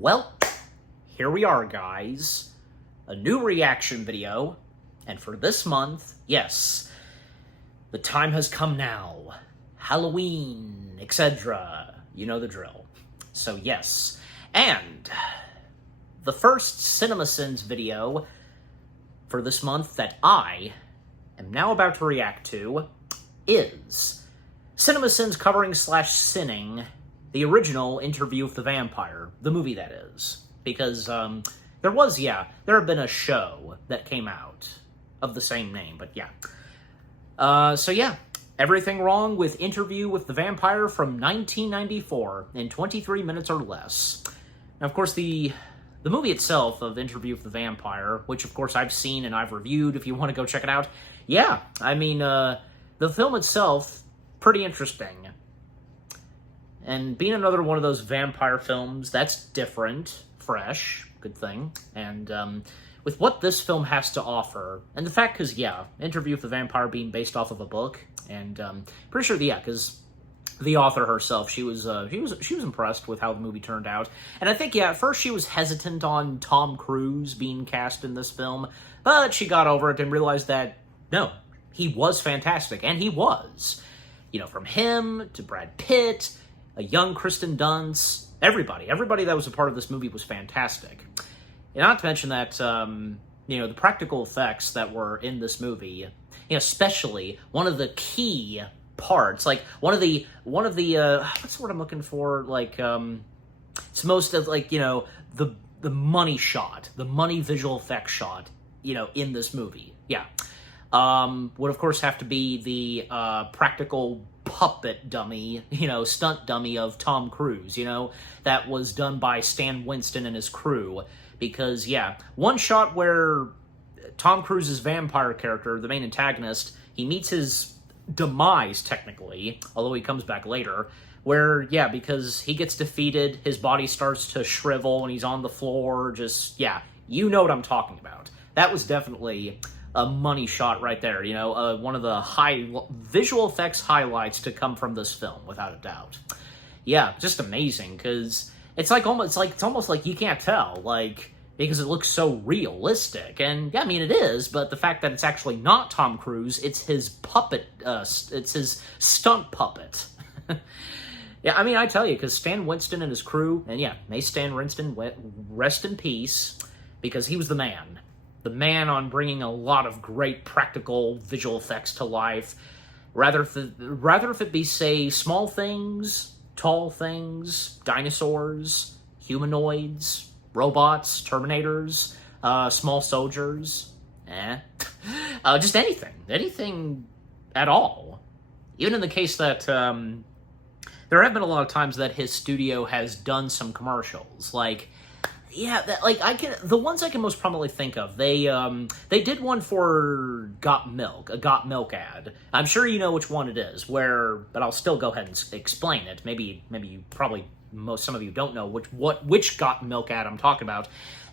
Well, here we are, guys. A new reaction video. And for this month, yes, the time has come now. Halloween, etc. You know the drill. So yes. And the first CinemaSins video for this month that I am now about to react to is CinemaSins covering / sinning the original Interview with the Vampire, the movie that is. Because there have been a show that came out of the same name, but yeah. So yeah, everything wrong with Interview with the Vampire from 1994 in 23 minutes or less. Now, of course, the movie itself of Interview with the Vampire, which of course I've seen and I've reviewed if you want to go check it out, yeah, I mean, the film itself, pretty interesting. And being another one of those vampire films, that's different, fresh, good thing. And with what this film has to offer, and the fact, because, yeah, Interview with the Vampire being based off of a book, and pretty sure, yeah, because the author herself, she was impressed with how the movie turned out. And I think, yeah, at first she was hesitant on Tom Cruise being cast in this film, but she got over it and realized that, no, he was fantastic, and he was. You know, from him to Brad Pitt, a young Kristen Dunst, everybody that was a part of this movie was fantastic. And not to mention that, the practical effects that were in this movie, especially one of the key parts, like one of the what's the word I'm looking for? Like, it's most of, like, the money shot, the money visual effects shot, in this movie. Yeah. Would of course have to be the practical puppet dummy, stunt dummy of Tom Cruise, that was done by Stan Winston and his crew. Because, yeah, one shot where Tom Cruise's vampire character, the main antagonist, he meets his demise, technically, although he comes back later, where, yeah, because he gets defeated, his body starts to shrivel, and he's on the floor, just, yeah, you know what I'm talking about. That was definitely a money shot right there, one of the high visual effects highlights to come from this film, without a doubt. Yeah, just amazing, because it's almost like you can't tell, like, because it looks so realistic. And yeah, I mean, it is, but the fact that it's actually not Tom Cruise, it's his puppet, it's his stunt puppet. Yeah, I mean, I tell you, because Stan Winston and his crew, and yeah, may Stan Winston rest in peace, because he was the man on bringing a lot of great practical visual effects to life, rather if it be, say, small things, tall things, dinosaurs, humanoids, robots, Terminators, small soldiers, just anything at all. Even in the case that there have been a lot of times that his studio has done some commercials, like, yeah, the ones I can most prominently think of, they did one for Got Milk, a Got Milk ad. I'm sure you know which one it is, but I'll still go ahead and explain it. Maybe you some of you don't know which Got Milk ad I'm talking about.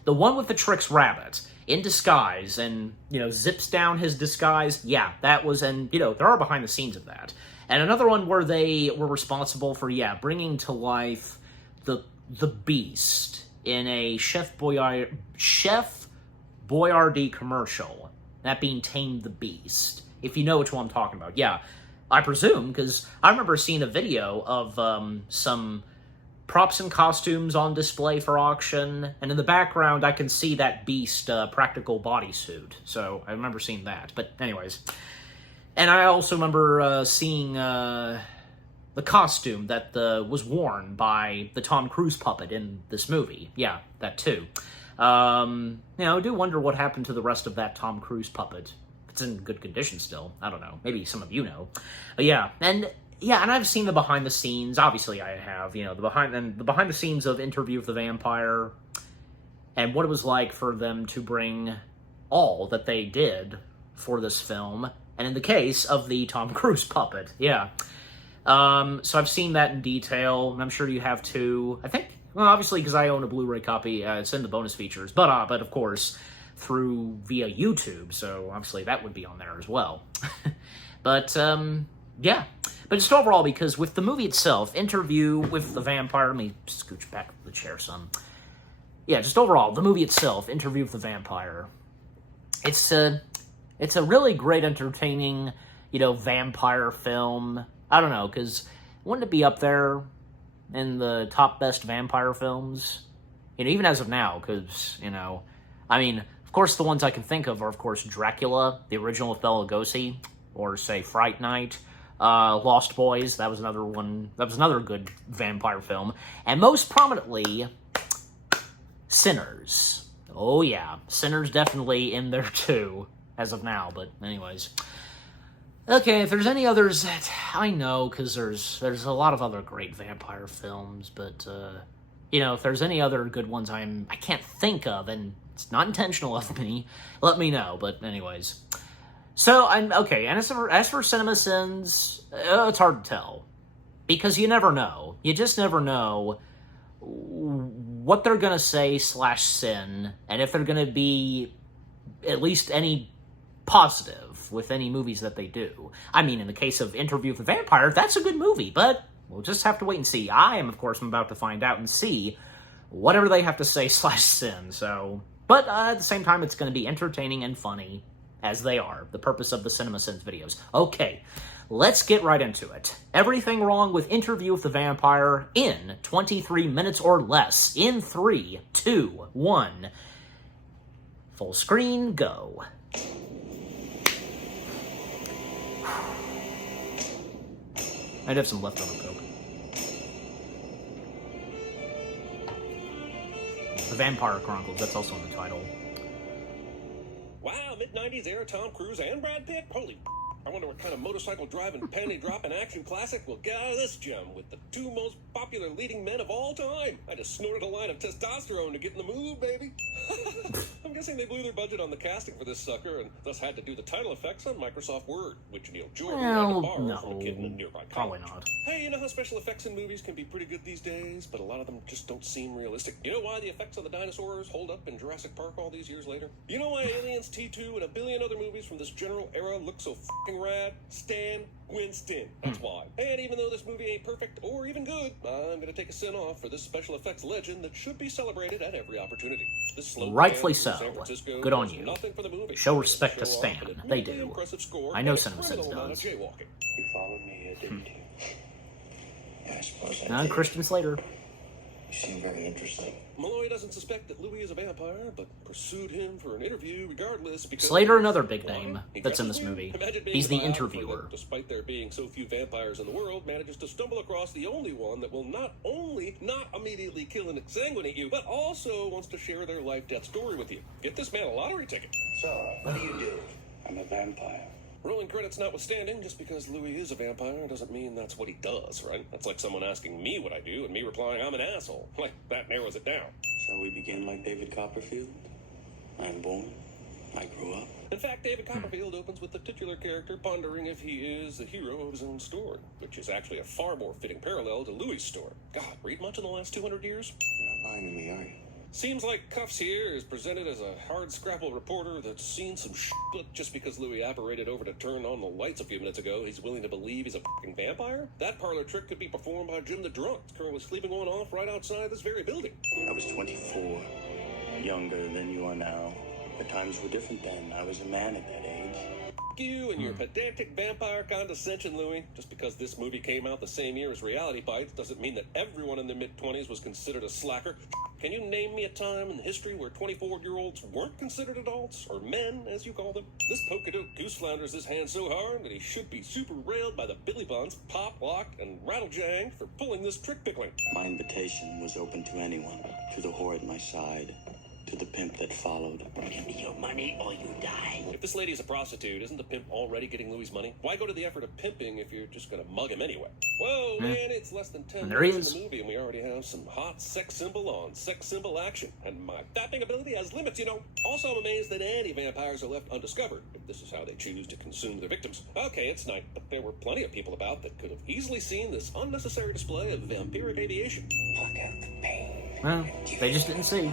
The one with the Trix rabbit in disguise and, zips down his disguise. Yeah, that was, and, there are behind the scenes of that. And another one where they were responsible for, bringing to life the Beast in a Chef Boyardee commercial, that being Tame the Beast, if you know which one I'm talking about. Yeah, I presume, because I remember seeing a video of some props and costumes on display for auction, and in the background I can see that Beast practical bodysuit, so I remember seeing that. But anyways, and I also remember seeing the costume that was worn by the Tom Cruise puppet in this movie. Yeah, that too. I do wonder what happened to the rest of that Tom Cruise puppet. It's in good condition still. I don't know. Maybe some of you know. But yeah, and I've seen the behind the scenes. Obviously, I have. The behind the scenes of Interview with the Vampire, and what it was like for them to bring all that they did for this film. And in the case of the Tom Cruise puppet, yeah. So I've seen that in detail, and I'm sure you have too. I think, well, obviously, because I own a Blu-ray copy, it's in the bonus features, but of course, via YouTube, so obviously that would be on there as well. But, yeah. But just overall, because with the movie itself, Interview with the Vampire, let me scooch back the chair some. yeah, just overall, the movie itself, Interview with the Vampire, it's a really great, entertaining, vampire film. I don't know, because wouldn't it be up there in the top best vampire films? Even as of now, because, I mean, of course, the ones I can think of are, of course, Dracula, the original with Bela Lugosi, or, say, Fright Night, Lost Boys, that was another one, that was another good vampire film, and most prominently, Sinners. Oh, yeah, Sinners definitely in there, too, as of now, but anyways. Okay, if there's any others that I know, because there's a lot of other great vampire films, but, if there's any other good ones I can't think of, and it's not intentional of me, let me know, but anyways. So, okay, and as for CinemaSins, it's hard to tell, because you never know. You just never know what they're gonna say /sin, and if they're gonna be at least any positive with any movies that they do. I mean, in the case of Interview with the Vampire, that's a good movie, but we'll just have to wait and see. I'm about to find out and see whatever they have to say /sin, so... But at the same time, it's going to be entertaining and funny, as they are, the purpose of the CinemaSins videos. Okay, let's get right into it. Everything wrong with Interview with the Vampire in 23 minutes or less. In 3, 2, 1. Full screen, go. I'd have some leftover Coke. The Vampire Chronicles, that's also in the title. Wow, mid-90s era Tom Cruise and Brad Pitt? Holy I wonder what kind of motorcycle-driving, panty-dropping action classic will get out of this gem with the two most popular leading men of all time. I just snorted a line of testosterone to get in the mood, baby. I'm guessing they blew their budget on the casting for this sucker and thus had to do the title effects on Microsoft Word, which Neil Jordan had to borrow from a kid in a nearby college. Probably not. Hey, you know how special effects in movies can be pretty good these days, but a lot of them just don't seem realistic? You know why the effects of the dinosaurs hold up in Jurassic Park all these years later? You know why Aliens, T2, and a billion other movies from this general era look so f***ing rad? Stan Winston. That's why. And even though this movie ain't perfect or even good, I'm gonna take a sin off for this special effects legend that should be celebrated at every opportunity. This slow Rightfully so. Good on you. The Show respect to Stan. They do. I know CinemaSins does. You followed me here, didn't you? Yeah, I suppose I And did. Christian Slater. You seem very interesting. Malloy doesn't suspect that Louis is a vampire, but pursued him for an interview regardless because... Slater, another big name He that's in dresses this weird. movie. Imagine being He's the allowed for interviewer. that, despite there being so few vampires in the world, manages to stumble across the only one that will not only not immediately kill and exsanguinate you, but also wants to share their life-death story with you. Get this man a lottery ticket. So, what do you do? I'm a vampire. Rolling credits notwithstanding, just because Louis is a vampire doesn't mean that's what he does, right? That's like someone asking me what I do and me replying I'm an asshole. Like, that narrows it down. Shall we begin like David Copperfield? I'm born. I grew up. In fact, David Copperfield opens with the titular character pondering if he is the hero of his own story, which is actually a far more fitting parallel to Louis' story. God, read much in the last 200 years? You're not lying to me, are you? Seems like Cuffs here is presented as a hard-scrapple reporter that's seen some shit, but just because Louis apparated over to turn on the lights a few minutes ago, he's willing to believe he's a fucking vampire? That parlor trick could be performed by Jim the Drunk, currently sleeping one off right outside this very building. I was 24, younger than you are now. The times were different then. I was a man at that age. You and your pedantic vampire condescension, Louis. Just because this movie came out the same year as Reality Bites doesn't mean that everyone in their mid-20s was considered a slacker. Can you name me a time in history where 24-year-olds weren't considered adults, or men, as you call them? This polka-dot goose flounders his hand so hard that he should be super railed by the Billy Buns, Pop, Lock, and Rattlejang for pulling this trick pickling. My invitation was open to anyone, to the whore at my side, to the pimp that followed. Give me your money or you die. If this lady's a prostitute, isn't the pimp already getting Louis' money? Why go to the effort of pimping if you're just gonna mug him anyway? Whoa, man, it's less than 10 And there he minutes is. in the movie, and we already have some hot sex symbol on sex symbol action. And my fapping ability has limits, you know. Also, I'm amazed that any vampires are left undiscovered, if this is how they choose to consume their victims. Okay, it's night, but there were plenty of people about that could have easily seen this unnecessary display of vampiric aviation. Pluck out the pain. Well, they just didn't see.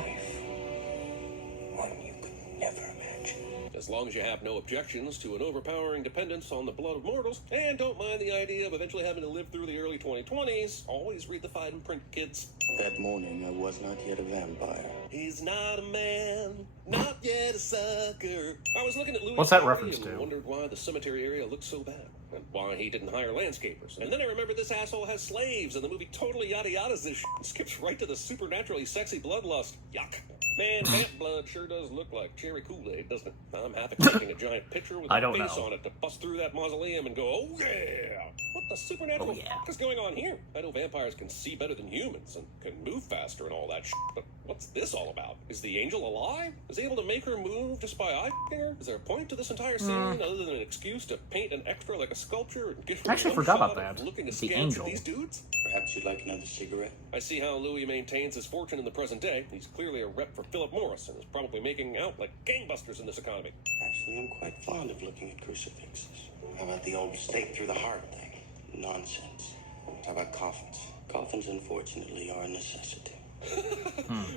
One you could never imagine. As long as you have no objections to an overpowering dependence on the blood of mortals, and don't mind the idea of eventually having to live through the early 2020s, always read the fine print, kids. That morning, I was not yet a vampire. He's not a man, not yet a sucker. I was looking at Louis' What's that story reference and to? wondered why the cemetery area looked so bad, and why he didn't hire landscapers. And then I remembered this asshole has slaves, and the movie totally yada yadas this shit and skips right to the supernaturally sexy bloodlust. Yuck. Man, vamp blood sure does look like cherry Kool-Aid, doesn't it? I'm half expecting a giant picture with I a don't face know. on it to bust through that mausoleum and go, oh yeah! What the supernatural Oh, yeah. fuck is going on here? I know vampires can see better than humans and can move faster and all that shit, but what's this all about? Is the angel alive? Is he able to make her move just by eye-f***ing her? Is there a point to this entire scene other than an excuse to paint an extra like a sculpture and give her I actually another forgot shot about of that. looking The askance angel. at these dudes? Perhaps you'd like another cigarette? I see how Louis maintains his fortune in the present day. He's clearly a rep for Philip Morris and is probably making out like gangbusters in this economy. Actually, I'm quite fond of looking at crucifixes. How about the old stake through the heart thing? Nonsense. How about coffins? Coffins, unfortunately, are a necessity.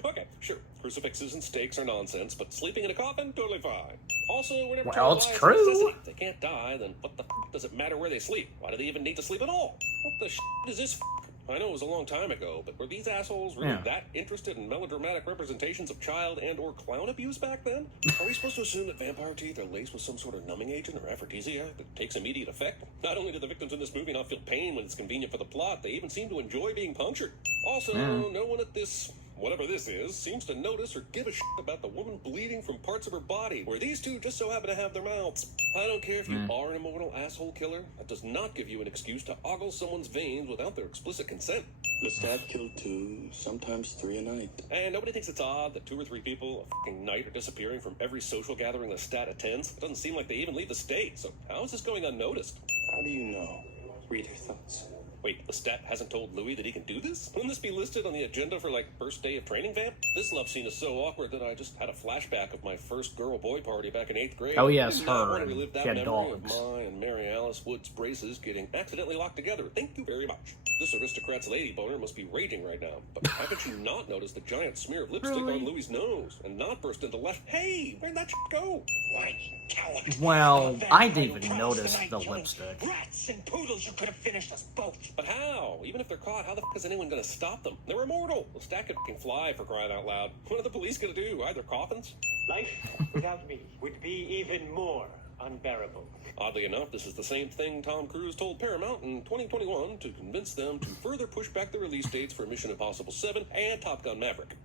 Okay, sure. Crucifixes and stakes are nonsense, but sleeping in a coffin, totally fine. Also, whenever Well, it's die is a true. necessity. If they can't die, then what the f does it matter where they sleep? Why do they even need to sleep at all? What the shit is this f? I know it was a long time ago, but were these assholes really Yeah. that interested in melodramatic representations of child and or clown abuse back then? Are we supposed to assume that vampire teeth are laced with some sort of numbing agent or aphrodisiac that takes immediate effect? Not only do the victims in this movie not feel pain when it's convenient for the plot, they even seem to enjoy being punctured. Also, no one at this, whatever this is, seems to notice or give a shit about the woman bleeding from parts of her body, where these two just so happen to have their mouths. I don't care if you are an immortal asshole killer, that does not give you an excuse to ogle someone's veins without their explicit consent. Lestat killed 2, sometimes 3 a night. And nobody thinks it's odd that 2 or 3 people a fucking night are disappearing from every social gathering Lestat attends. It doesn't seem like they even leave the state, so how is this going unnoticed? How do you know? Read her thoughts. Wait, Lestat hasn't told Louis that he can do this? Wouldn't this be listed on the agenda for, like, first day of training vamp? This love scene is so awkward that I just had a flashback of my first girl-boy party back in 8th grade. Oh, yes, I did not her, want to and relive that she had memory dogs. of my and Mary Alice Wood's braces getting accidentally locked together. Thank you very much. This aristocrat's lady boner must be raging right now. But how could you not notice the giant smear of lipstick Really? on Louis' nose and not burst into laugh? Hey, where'd that go? Why, coward. Well, You're a I vampire didn't who even prowls notice night the killing lipstick. Rats and poodles, you could have finished us both. But how? Even if they're caught, how the f is anyone gonna stop them? They're immortal. Lestat could f***ing fly, for crying out loud. What are the police gonna do? Hide their coffins? Life without me would be even more unbearable. Oddly enough, this is the same thing Tom Cruise told Paramount in 2021 to convince them to further push back the release dates for Mission Impossible 7 and Top Gun Maverick.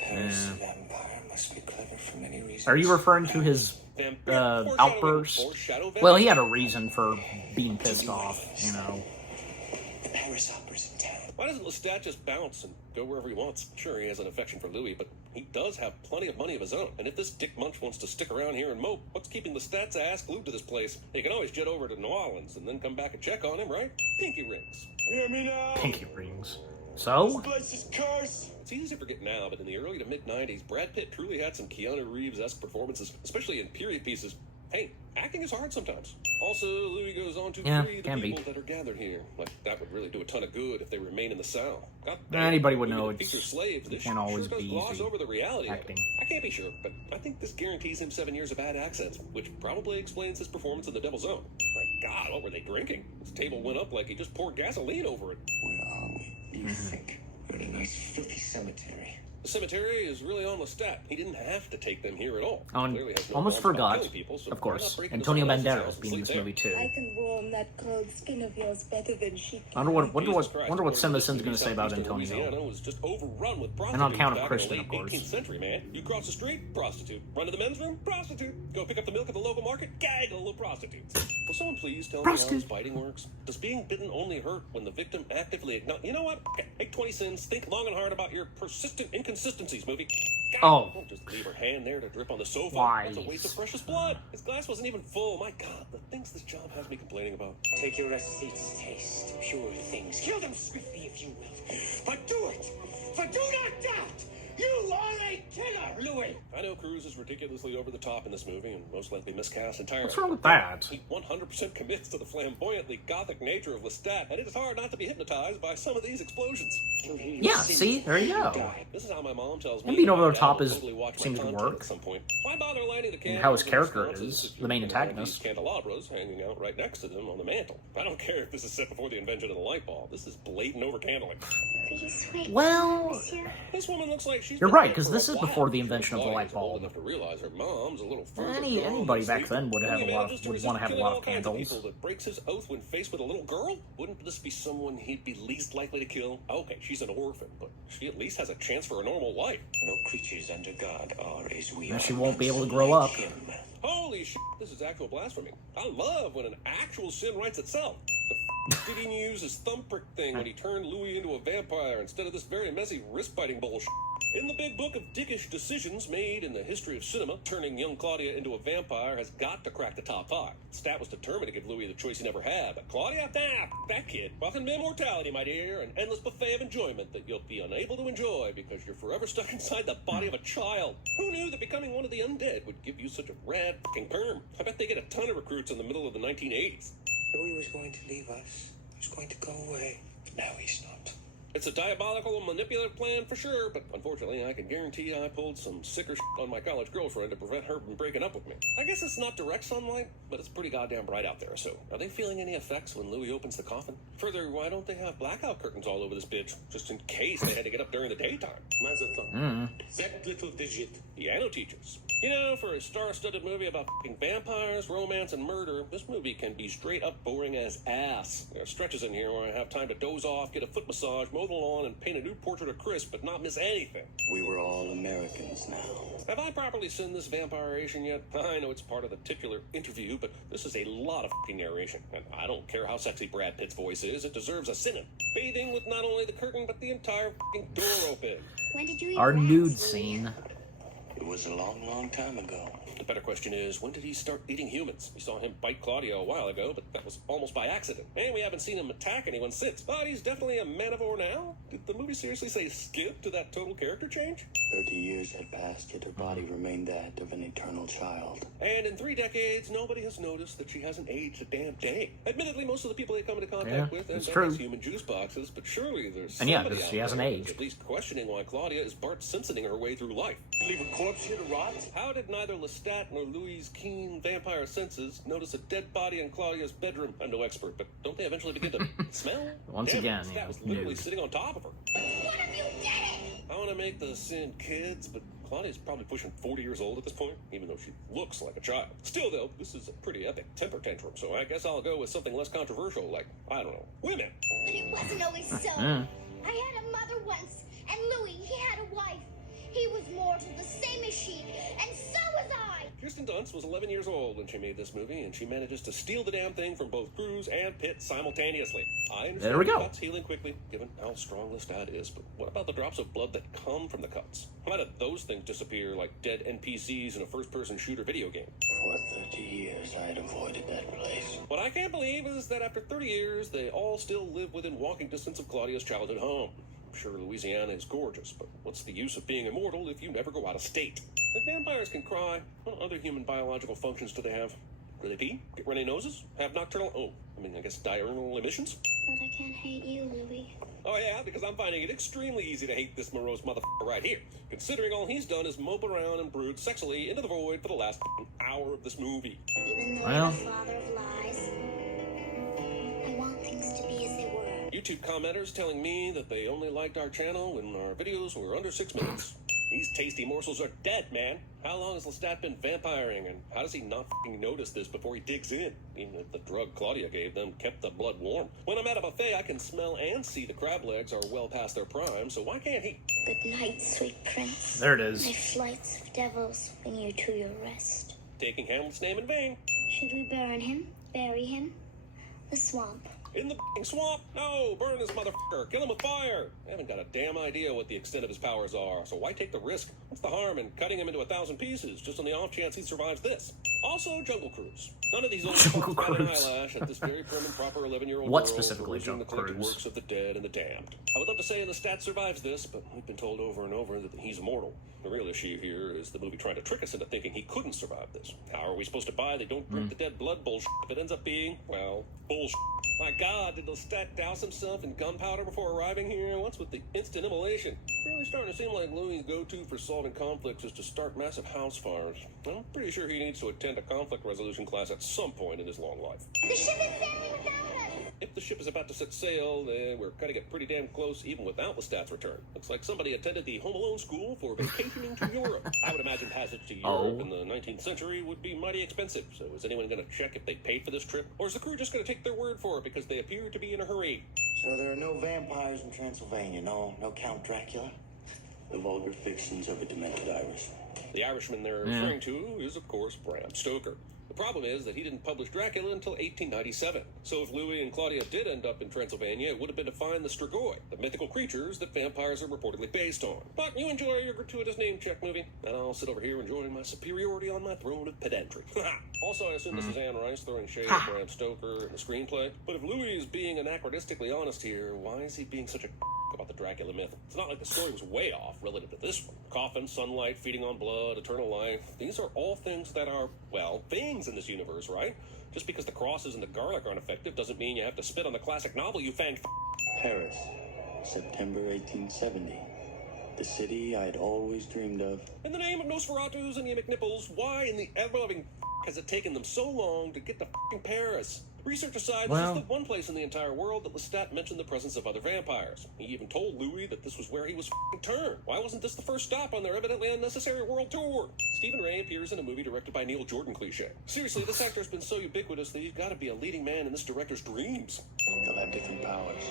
Paris vampire must be clever for many reasons. Are you referring to his Foreshadowing, outburst? foreshadow Well, he had a reason for being pissed off, you know. The Paris Opera's in town. Why doesn't Lestat just bounce and go wherever he wants? Sure, he has an affection for Louis, but he does have plenty of money of his own. And if this Dick Munch wants to stick around here and mope, what's keeping Lestat's ass glued to this place? He can always jet over to New Orleans and then come back and check on him, right? Pinky rings. Hear me now? Pinky rings. So? Place is cursed. It's easy to forget now, but in the early to mid-90s, Brad Pitt truly had some Keanu Reeves-esque performances, especially in period pieces. Hey, acting is hard sometimes. Also, Louis goes on to Yeah, free the can be. people that are gathered here. Like, that would really do a ton of good if they remain in the South. God Anybody would Louis know the feature it's- slave. it This can't sure always does be gloss easy over the reality acting. of it. I can't be sure, but I think this guarantees him 7 years of bad accents, which probably explains his performance in The Devil's Own. My God, what were they drinking? His table went up like he just poured gasoline over it. Where are we? You think we're in a nice filthy cemetery. The cemetery is really on Lestat. He didn't have to take them here at all. Oh, and Clearly has no almost qualms about forgot, killing people, so of why not course, break into Antonio someone else's house Banderas and being in sleep this there? movie too. I can warm that cold skin of yours better than she can. I wonder what Jesus Christ, wonder what according to Simon's this, gonna say about southeastern Antonio. Louisiana was just overrun with And prostitutes on account of back Christian, in of the late course. 18th century, man. You cross the street, prostitute. Run to the men's room, prostitute. Go pick up the milk at the local market, gaggle of prostitutes. Will someone please tell me how Prostitute. this biting works? Does being bitten only hurt when the victim actively acknowledges? You know what? Okay, make 20 sins. Think long and hard about your persistent inconsistencies, movie. God, Oh. don't just leave her hand there to drip on the sofa. Why? That's a waste of precious blood. His glass wasn't even full. My God, the things this job has me complaining about. Take your receipts, taste pure things. Kill them swiftly if you will. But do it. For do not doubt. You are a killer, Louis. I know Cruz is ridiculously over the top in this movie and most likely miscast entirely. What's wrong with that? He 100% commits to the flamboyantly gothic nature of Lestat, and it is hard not to be hypnotized by some of these explosions. Yeah, see? There you go. This is how my mom tells me. Him being over the Dad top will is totally watch my seems to content work. At some point. Why bother lighting the And how his candles character and sconces is, if the you main can have antagonist. these candelabras hanging out right next to them on the mantle? I don't care if this is set before the invention of the light bulb. This is blatant overcandling. Please wait. Well, Monsieur. This woman looks like she's You're been right, dead 'cause for this a is while. before the invention of the Claudia's light old bulb. enough to realize her mom's a little further Anybody gone back than then would have sleep. a lot, Just would resist want to have a killing lot all of kinds candles. people that breaks his oath when faced with a little girl. Wouldn't this be someone he'd be least likely to kill? Okay, she's an orphan, but she at least has a chance for a normal life. No creatures under God are as we And are. she won't be able to not grow like up. him. Holy shit, this is actual blasphemy. I love when an actual sin writes itself. The did he use his thumbprint thing when he turned Louis into a vampire instead of this very messy wrist-biting bullshit? In the big book of dickish decisions made in the history of cinema, turning young Claudia into a vampire has got to crack the top 5. Stat was determined to give Louis the choice he never had, but Claudia, that kid. Welcome to immortality, my dear, an endless buffet of enjoyment that you'll be unable to enjoy because you're forever stuck inside the body of a child. Who knew that becoming one of the undead would give you such a rad fucking perm? I bet they get a ton of recruits in the middle of the 1980s. Louis was going to leave us. He was going to go away. But now he's not. It's a diabolical and manipulative plan for sure, but unfortunately I can guarantee I pulled some sicker shit on my college girlfriend to prevent her from breaking up with me. I guess it's not direct sunlight, but it's pretty goddamn bright out there, so are they feeling any effects when Louis opens the coffin? Further, why don't they have blackout curtains all over this bitch, just in case they had to get up during the daytime? Mazathon. That little digit. Piano teachers. You know, for a star-studded movie about fucking vampires, romance, and murder, this movie can be straight up boring as ass. There are stretches in here where I have time to doze off, get a foot massage, mow the lawn, and paint a new portrait of Chris, but not miss anything. We were all Americans now. Have I properly seen this vampiration yet? I know it's part of the titular interview, but this is a lot of fucking narration. And I don't care how sexy Brad Pitt's voice is, it deserves a sinning. Bathing with not only the curtain, but the entire fucking door open. When did you eat Our last, nude Louis? scene. It was a long, long time ago. The better question is, when did he start eating humans? We saw him bite Claudia a while ago, but that was almost by accident. And we haven't seen him attack anyone since. But he's definitely a manivore now? Did the movie seriously say skip to that total character change? 30 years had passed, yet her body remained that of an eternal child. And in 3 decades, nobody has noticed that she hasn't aged a damn day. Admittedly, most of the people they come into contact Yeah, with it's end true. up as human juice boxes, but surely there's And yeah, somebody because she out hasn't there aged. at least questioning why Claudia is Bart Simpsoning her way through life. Leave a corpse here to rot? How did neither Lestat nor Louis' keen vampire senses notice a dead body in Claudia's bedroom? I'm no expert, but don't they eventually begin to smell? Once Damn, again, Lestat yeah, was literally nude. sitting on top of her. One of you did it! I want to make the sin kids, but Claudia's probably pushing 40 years old at this point, even though she looks like a child. Still, though, this is a pretty epic temper tantrum, so I guess I'll go with something less controversial, like, I don't know, women. But it wasn't always so. Mm. I had a mother once, and Louis, he had a wife. He was mortal, the same as she, and so was I. Kirsten Dunst was 11 years old when she made this movie, and she manages to steal the damn thing from both Cruz and Pitt simultaneously. I understand There we go. the cuts healing quickly, given how strong Lestat is, but what about the drops of blood that come from the cuts? How did those things disappear like dead NPCs in a first-person shooter video game? For 30 years, I had avoided that place. What I can't believe is that after 30 years, they all still live within walking distance of Claudia's childhood home. I'm sure Louisiana is gorgeous, but what's the use of being immortal if you never go out of state? If vampires can cry, what other human biological functions do they have? Do they pee? Get runny noses? Have nocturnal... I guess diurnal emissions? But I can't hate you, Louis. Oh yeah, because I'm finding it extremely easy to hate this morose motherfucker right here, considering all he's done is mope around and brood sexually into the void for the last hour of this movie. Even though Well. you're the father of lies, I want things to be as they were. YouTube commenters telling me that they only liked our channel when our videos were under 6 minutes. These tasty morsels are dead, man. How long has Lestat been vampiring, and how does he not f***ing notice this before he digs in? Even if the drug Claudia gave them kept the blood warm. When I'm at a buffet, I can smell and see the crab legs are well past their prime, so why can't he? Good night, sweet prince. There it is. My flights of devils bring you to your rest. Taking Hamlet's name in vain. Should we burn him? Bury him? The swamp. In the f***ing swamp? No, burn this motherfucker. Kill him with fire. I haven't got a damn idea what the extent of his powers are, so why take the risk? What's the harm in cutting him into 1,000 pieces, just on the off chance he survives this? Also, Jungle Cruise. None of these old Jungle fucks bat an Cruise. eyelash at this very prim and proper 11-year-old What girl specifically perusing the Jungle collected Cruise? works of the dead and the damned. I would love to say the stat survives this, but we've been told over and over that he's immortal. The real issue here is the movie trying to trick us into thinking he couldn't survive this. How are we supposed to buy they don't drink the dead blood bullshit if it ends up being, well, bullshit? My God, did Lestat douse himself in gunpowder before arriving here? What's with the instant immolation? Really starting to seem like Louis' go-to for solving conflicts is to start massive house fires. I'm pretty sure he needs to attend a conflict resolution class at some point in his long life. The ship is sailing without us. If the ship is about to set sail, then we're going to get pretty damn close even without Lestat's return. Looks like somebody attended the Home Alone school for vacationing to Europe. I would imagine passage to Europe in the 19th century would be mighty expensive, so is anyone going to check if they paid for this trip? Or is the crew just going to take their word for it because they appear to be in a hurry? So there are no vampires in Transylvania, no Count Dracula? The vulgar fictions of a demented Irish. The Irishman they're referring to is, of course, Bram Stoker. The problem is that he didn't publish Dracula until 1897. So if Louis and Claudia did end up in Transylvania, it would have been to find the Strigoi, the mythical creatures that vampires are reportedly based on. But you enjoy your gratuitous name check movie, and I'll sit over here enjoying my superiority on my throne of pedantry. Also, I assume this is Anne Rice throwing shade at Bram Stoker in the screenplay. But if Louis is being anachronistically honest here, why is he being such a about the Dracula myth? It's not like the story was way off relative to this one. Coffin, sunlight, feeding on blood, eternal life. These are all things that are, well, things in this universe, right? Just because the crosses and the garlic aren't effective doesn't mean you have to spit on the classic novel you fanged. Paris, September 1870. The city I'd always dreamed of. In the name of Nosferatus and the McNipples, why in the ever-loving has it taken them so long to get to Paris? Research aside, this is the one place in the entire world that Lestat mentioned the presence of other vampires. He even told Louis that this was where he was turned. Why wasn't this the first stop on their evidently unnecessary world tour? Stephen Ray appears in a movie directed by Neil Jordan cliche. Seriously, this actor's been so ubiquitous that he's got to be a leading man in this director's dreams. They'll have different powers.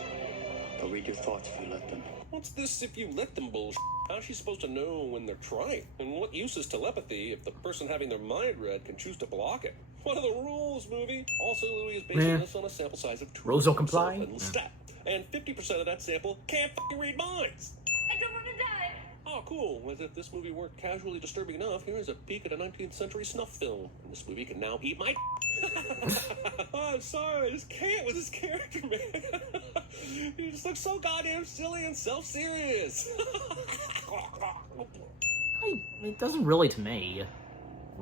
They'll read your thoughts if you let them. What's this if you let them bullshit? How's she supposed to know when they're trying? And what use is telepathy if the person having their mind read can choose to block it? What are the rules, movie? Also, Louis is basing this on a sample size of 2 Rules don't comply. and Lestat. And 50% of that sample can't fucking read minds. I don't want to die. Oh, cool. As if this movie weren't casually disturbing enough, here's a peek at a 19th century snuff film. And this movie can now eat my Oh, I'm sorry, I just can't with this character, man. He just looks so goddamn silly and self-serious. It doesn't really to me.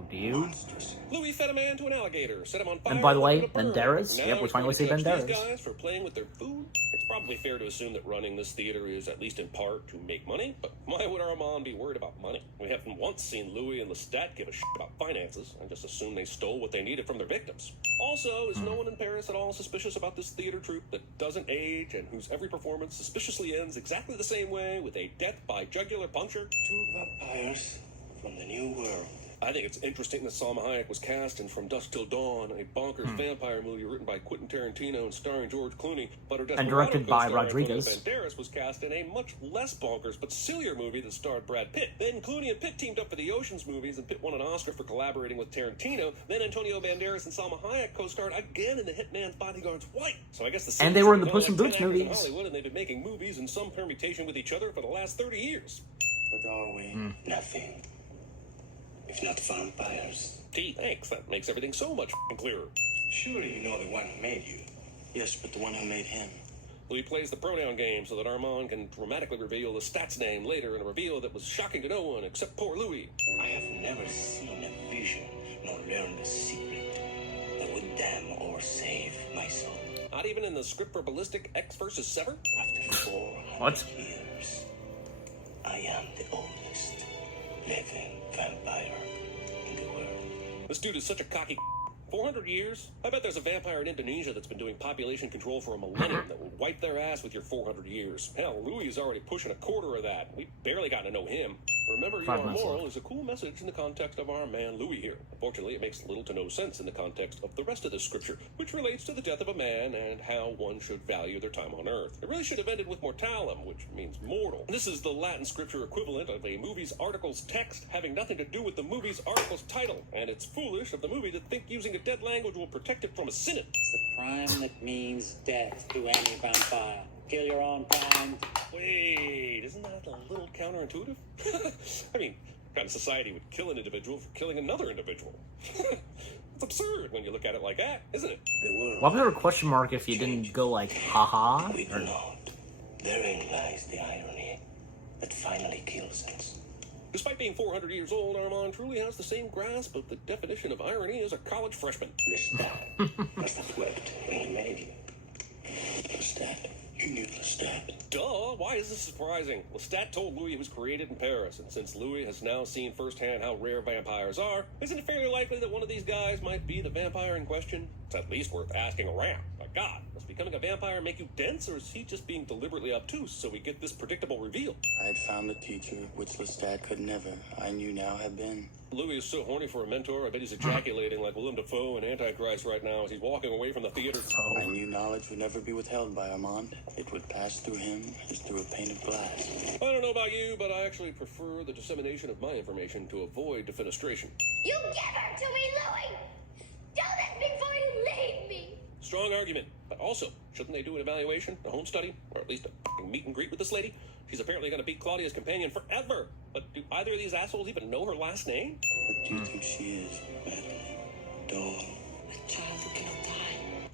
Do you? Monsters. Louis fed a man to an alligator, set him on fire. And by the way, let him burn. Banderas? Now Yep, we he's finally going say to judge Banderas. These guys for playing with their food. It's probably fair to assume that running this theater is at least in part to make money, but why would Armand be worried about money? We haven't once seen Louis and Lestat give a shit about finances. I just assume they stole what they needed from their victims. Also, is no one in Paris at all suspicious about this theater troupe that doesn't age and whose every performance suspiciously ends exactly the same way with a death by jugular puncture? 2 vampires from the New World. I think it's interesting that Salma Hayek was cast in From Dusk Till Dawn, a bonkers vampire movie written by Quentin Tarantino and starring George Clooney, but her And directed by co-star Rodriguez. Antonio Banderas was cast in a much less bonkers but sillier movie that starred Brad Pitt. Then Clooney and Pitt teamed up for the Ocean's movies, and Pitt won an Oscar for collaborating with Tarantino. Then Antonio Banderas and Salma Hayek co-starred again in The Hitman's Bodyguard's Wife. So I guess the And they were in the series Puss in are Boots 10 actors in movies. Hollywood, and they've been making movies in some permutation with each other for the last 30 years. What are we? Nothing. If not vampires. Gee, thanks. That makes everything so much clearer. Surely you know the one who made you. Yes, but the one who made him. Louis plays the pronoun game so that Armand can dramatically reveal the stats name later in a reveal that was shocking to no one except poor Louis. I have never seen a vision nor learned a secret that would damn or save my soul. Not even in the script for Ballistic X vs. Sever? After 400 What? years, I am the oldest living vampire in the world. This dude is such a cocky 400 years? I bet there's a vampire in Indonesia that's been doing population control for a millennium that will wipe their ass with your 400 years. Hell, Louis is already pushing a quarter of that. We've barely gotten to know him. Remember, you 5 are months moral left. is a cool message in the context of our man Louis here. Unfortunately, it makes little to no sense in the context of the rest of this scripture, which relates to the death of a man and how one should value their time on Earth. It really should have ended with mortalem, which means mortal. This is the Latin scripture equivalent of a movie's article's text having nothing to do with the movie's article's title, and it's foolish of the movie to think using a dead language will protect it from a synod. It's the crime that means death to any vampire. Kill your own kind. Wait, isn't that a little counterintuitive? I mean, kind of society would kill an individual for killing another individual? It's absurd when you look at it like that, isn't it? The world Why was there a question mark if you didn't go like, haha? we Or, do not. Therein lies the irony that finally kills us. Despite being 400 years old, Armand truly has the same grasp of the definition of irony as a college freshman. Lestat must have wept when he made you. Lestat, you knew Lestat. Duh, why is this surprising? Lestat told Louis he was created in Paris, and since Louis has now seen firsthand how rare vampires are, isn't it fairly likely that one of these guys might be the vampire in question? It's at least worth asking around. My God, does becoming a vampire make you dense, or is he just being deliberately obtuse so we get this predictable reveal? I had found the teacher, which Lestat could never, I knew now, have been. Louis is so horny for a mentor, I bet he's ejaculating like Willem Dafoe in Antichrist right now as he's walking away from the theater. I knew knowledge would never be withheld by Armand. It would pass through him as through a pane of glass. I don't know about you, but I actually prefer the dissemination of my information to avoid defenestration. You give her to me, Louis! Do this before you leave me! Strong argument. But also, shouldn't they do an evaluation, a home study, or at least a f***ing meet and greet with this lady? She's apparently going to be Claudia's companion forever. But do either of these assholes even know her last name? What do you think she is, Madeline? Doll. A child who cannot die.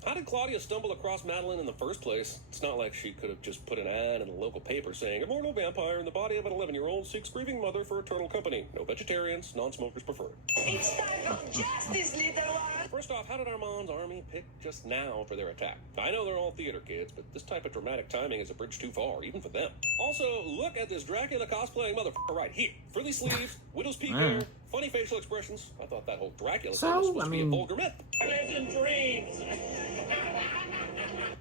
How did Claudia stumble across Madeline in the first place? It's not like she could have just put an ad in a local paper saying, immortal vampire in the body of an 11-year-old seeks grieving mother for eternal company. No vegetarians, non-smokers preferred. It's time for justice, little one. First off, how did Armand's army pick just now for their attack? I know they're all theater kids, but this type of dramatic timing is a bridge too far, even for them. Also, look at this Dracula cosplaying motherfucker right here. Frilly sleeves, widow's peak hair, funny facial expressions. I thought that whole Dracula thing was supposed to be a vulgar myth.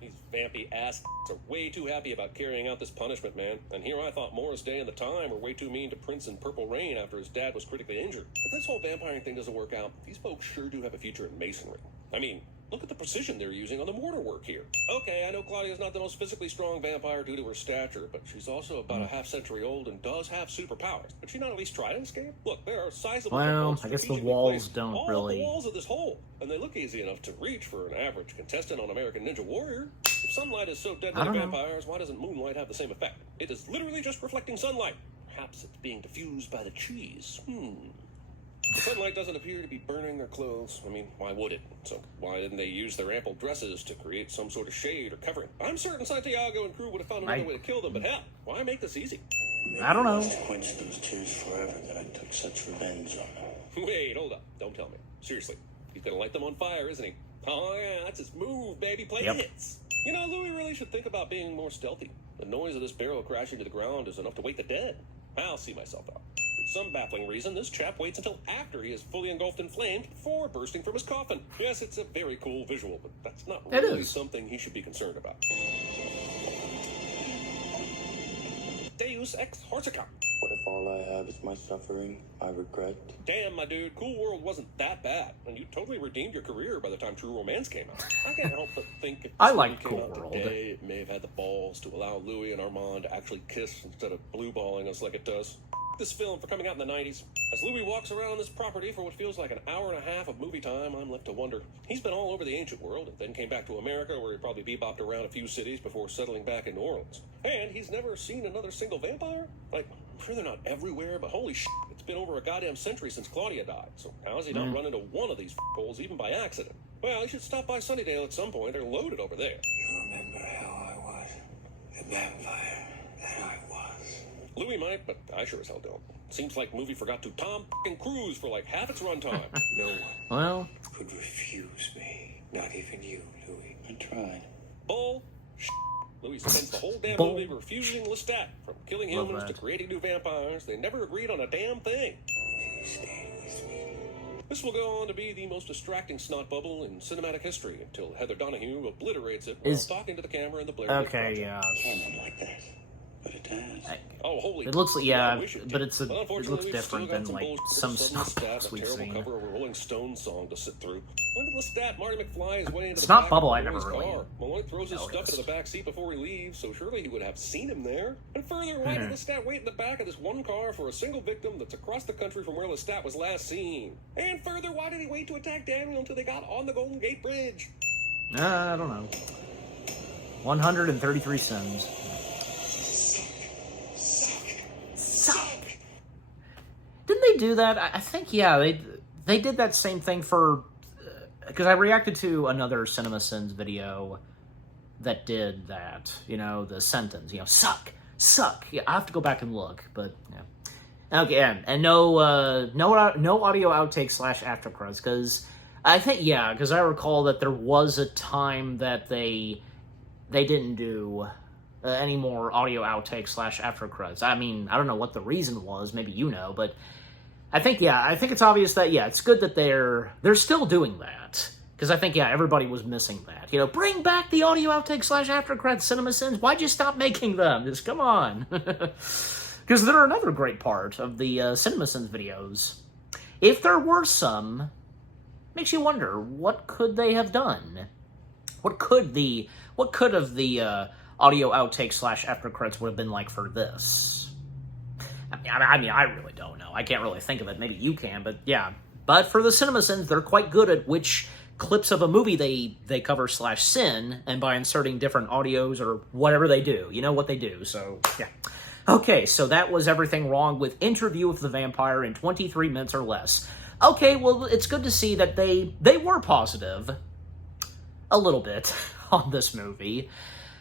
These vampy ass are way too happy about carrying out this punishment, man. And here I thought Morris Day and the Time were way too mean to Prince in Purple Rain after his dad was critically injured. If this whole vampiring thing doesn't work out, these folks sure do have a future in masonry. I mean, look at the precision they're using on the mortar work here. Okay, I know Claudia's not the most physically strong vampire due to her stature, but she's also about a half-century old and does have superpowers. But she not at least try to escape? Look, there are sizable... Well, I guess the walls don't all really... the walls of this hole, and they look easy enough to reach for an average contestant on American Ninja Warrior. If sunlight is so deadly to vampires, why doesn't moonlight have the same effect? It is literally just reflecting sunlight. Perhaps it's being diffused by the cheese. The sunlight doesn't appear to be burning their clothes. I mean, why would it? So why didn't they use their ample dresses to create some sort of shade or covering? I'm certain Santiago and crew would have found another way to kill them, but hell, why make this easy? I don't know. Quench those tears forever that I took such revenge on her. Wait, hold up. Don't tell me. Seriously. He's gonna light them on fire, isn't he? Oh yeah, that's his move, baby. Play the hits. You know, Louis really should think about being more stealthy. The noise of this barrel crashing to the ground is enough to wake the dead. I'll see myself out. For some baffling reason, this chap waits until after he is fully engulfed in flames before bursting from his coffin. Yes, it's a very cool visual, but that's not really something he should be concerned about. Deus ex Horsica. What if all I have is my suffering, my regret? Damn, my dude, Cool World wasn't that bad, and you totally redeemed your career by the time True Romance came out. I can't help but think if I this like movie came Cool out World. today, it may have had the balls to allow Louis and Armand to actually kiss instead of blue-balling us like it does. This film for coming out in the 90s. As Louis walks around this property for what feels like an hour and a half of movie time, I'm left to wonder. He's been all over the ancient world, and then came back to America where he probably bebopped around a few cities before settling back in New Orleans. And he's never seen another single vampire? Like, I'm sure they're not everywhere, but holy shit, it's been over a goddamn century since Claudia died, so how has he not run into one of these holes even by accident? Well, he should stop by Sunnydale at some point. They're loaded over there. You remember how I was? The vampire that I was. Louis might, but I sure as hell don't. Seems like movie forgot to Tom Cruise for like half its runtime. No one Well, could refuse me. Not even you, Louis. I tried. Bull. Louis spends the whole damn Bull. movie refusing Lestat. From killing Love humans to that. creating new vampires, they never agreed on a damn thing. You stay with me. This will go on to be the most distracting snot bubble in cinematic history until Heather Donahue obliterates it while talking to the camera in the Blair Witch Project. okay, yeah. Canon like that. But it has. Oh, holy! It looks like, I yeah, wish it but did. it's a, But it unfortunately, looks we've different still got than like bullshit, some sudden snot stat, a we've terrible seen. cover of a Rolling Stones song to sit through. When did Lestat Marty McFly his way into the Snot back bubble, of I never Louis' really car? Malloy throws his stuff noticed. into the back seat before he leaves, so surely he would have seen him there. And further, why did Lestat wait in the back of this one car for a single victim that's across the country from where Lestat was last seen? And further, why did he wait to attack Daniel until they got on the Golden Gate Bridge? I don't know. 133 cents. Suck. Didn't they do that? I think, yeah, they did that same thing for... Because I reacted to another CinemaSins video that did that, you know, the sentence, you know, suck. Yeah, I have to go back and look, but, yeah. Okay, and no audio outtake / after credits, because I think, yeah, because I recall that there was a time that they didn't do any more audio outtake / after credits. I mean, I don't know what the reason was, maybe you know, but I think, yeah, I think it's obvious that, yeah, it's good that they're still doing that. Because I think, yeah, everybody was missing that. You know, bring back the audio outtake / after credits, CinemaSins. Why'd you stop making them? Just come on. Because they're another great part of the CinemaSins videos. If there were some, makes you wonder, what could they have done? What could have the audio outtake / after credits would have been like for this? I mean, I really don't know. I can't really think of it. Maybe you can, but yeah. But for the CinemaSins, they're quite good at which clips of a movie they cover / sin, and by inserting different audios or whatever they do. You know what they do, so yeah. Okay, so that was everything wrong with Interview with the Vampire in 23 minutes or less. Okay, well, it's good to see that they were positive a little bit on this movie.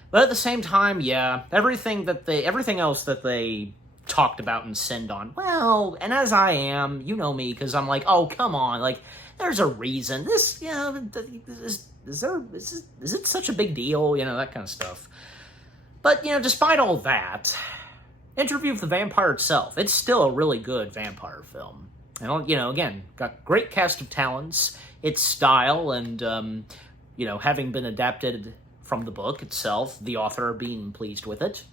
But at the same time, yeah, everything else that they talked about and sinned on, well, and as I am, you know me, because I'm like, oh, come on, like, there's a reason. This, you know, is it such a big deal? You know, that kind of stuff. But, you know, despite all that, Interview with the Vampire itself, it's still a really good vampire film. And, you know, again, got great cast of talents, its style, and, you know, having been adapted from the book itself, the author being pleased with it.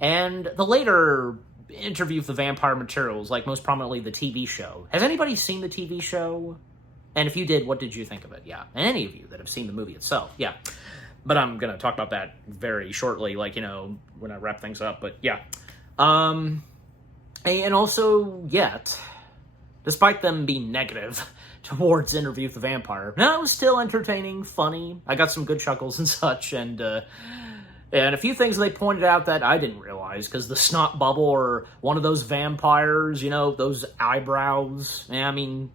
And the later Interview with the Vampire materials, like most prominently the TV show. Has anybody seen the TV show? And if you did, what did you think of it? Yeah. And any of you that have seen the movie itself. Yeah. But I'm going to talk about that very shortly, like, you know, when I wrap things up. But yeah. And also, yet, despite them being negative towards Interview with the Vampire, no, it was still entertaining, funny. I got some good chuckles and such, and a few things they pointed out that I didn't realize, because the snot bubble or one of those vampires, you know, those eyebrows, I mean,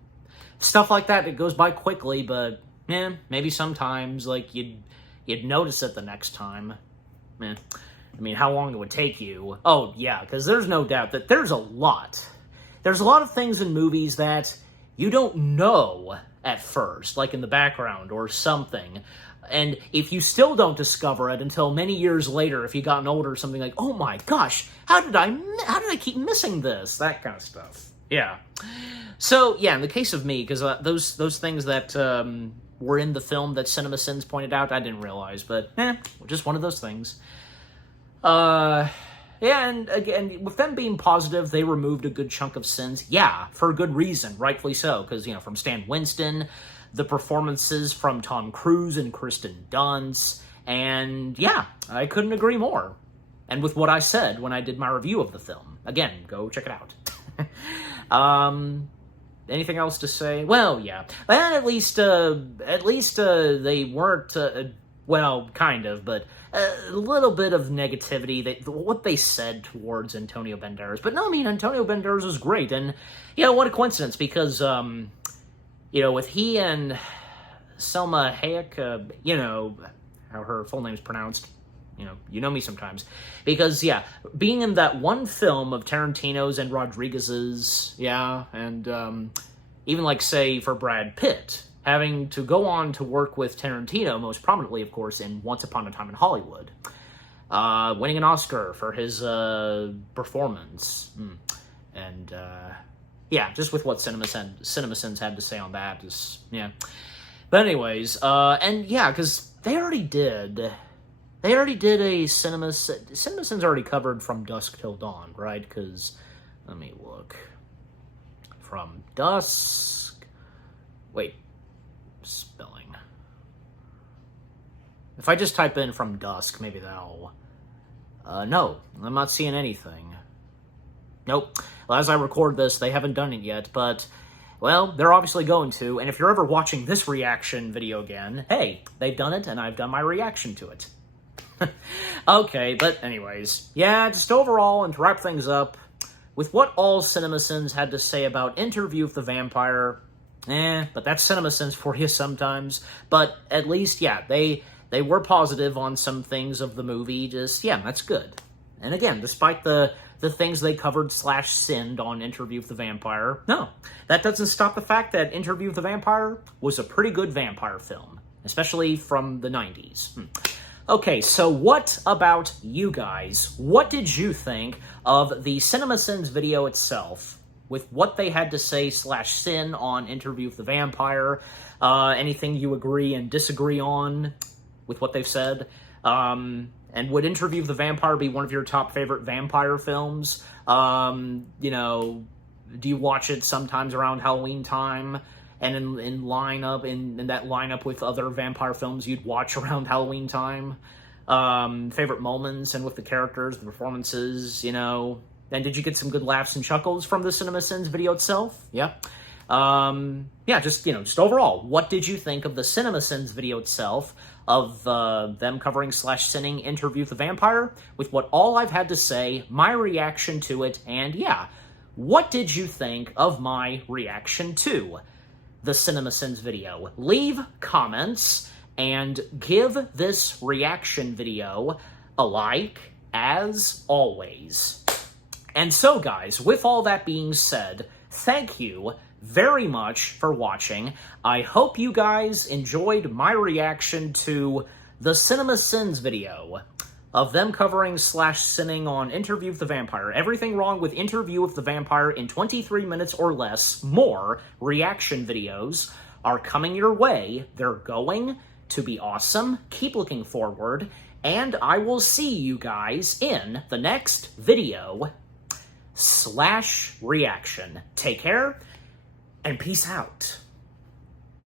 stuff like that, it goes by quickly, but, maybe sometimes, like, you'd notice it the next time. I mean, how long it would take you. Oh, yeah, because there's no doubt that there's a lot of things in movies that you don't know at first, like in the background or something. And if you still don't discover it until many years later, if you've gotten older or something, like, oh my gosh, how did I keep missing this? That kind of stuff. Yeah. So, yeah, in the case of me, because those things that were in the film that CinemaSins pointed out, I didn't realize, but, just one of those things. Yeah, and again, with them being positive, they removed a good chunk of sins. Yeah, for a good reason, rightfully so, because, you know, from Stan Winston, the performances from Tom Cruise and Kristen Dunst, and yeah, I couldn't agree more. And with what I said when I did my review of the film. Again, go check it out. Anything else to say? Well, yeah. And at least they weren't, well, kind of, but a little bit of negativity, what they said towards Antonio Banderas. But no, I mean, Antonio Banderas was great, and, you know, what a coincidence, because, you know, with he and Selma Hayek, you know, how her full name's pronounced, you know me sometimes, because, yeah, being in that one film of Tarantino's and Rodriguez's, yeah, and, even, like, say, for Brad Pitt, having to go on to work with Tarantino, most prominently, of course, in Once Upon a Time in Hollywood. Winning an Oscar for his performance. And, yeah, just with what CinemaSins had to say on that, just, yeah. But anyways, and yeah, because they already did a CinemaSins already covered From Dusk Till Dawn, right? Because, let me look. From Dusk... Wait. Spelling. If I just type in From Dusk, maybe that'll... no, I'm not seeing anything. Nope. Well, as I record this, they haven't done it yet, but, well, they're obviously going to, and if you're ever watching this reaction video again, hey, they've done it, and I've done my reaction to it. Okay, but anyways, yeah, just overall, and to wrap things up, with what all CinemaSins had to say about Interview with the Vampire, but that's CinemaSins for you sometimes. But at least, yeah, they were positive on some things of the movie. Just, yeah, that's good. And again, despite the things they covered / sinned on Interview with the Vampire, no, that doesn't stop the fact that Interview with the Vampire was a pretty good vampire film, especially from the 90s. Okay, so what about you guys? What did you think of the CinemaSins video itself, with what they had to say / sin on Interview with the Vampire? Anything you agree and disagree on with what they've said? And would Interview with the Vampire be one of your top favorite vampire films? You know, do you watch it sometimes around Halloween time? And in that lineup with other vampire films you'd watch around Halloween time? Favorite moments and with the characters, the performances, you know? And did you get some good laughs and chuckles from the CinemaSins video itself? Yeah. Yeah, just overall, what did you think of the CinemaSins video itself, of them covering / sinning Interview with the Vampire, with what all I've had to say, my reaction to it, and yeah, what did you think of my reaction to the CinemaSins video? Leave comments and give this reaction video a like, as always. And so, guys, with all that being said, thank you very much for watching. I hope you guys enjoyed my reaction to the CinemaSins video of them covering / sinning on Interview with the Vampire. Everything wrong with Interview with the Vampire in 23 minutes or less. More reaction videos are coming your way. They're going to be awesome. Keep looking forward, and I will see you guys in the next video / reaction. Take care, and peace out.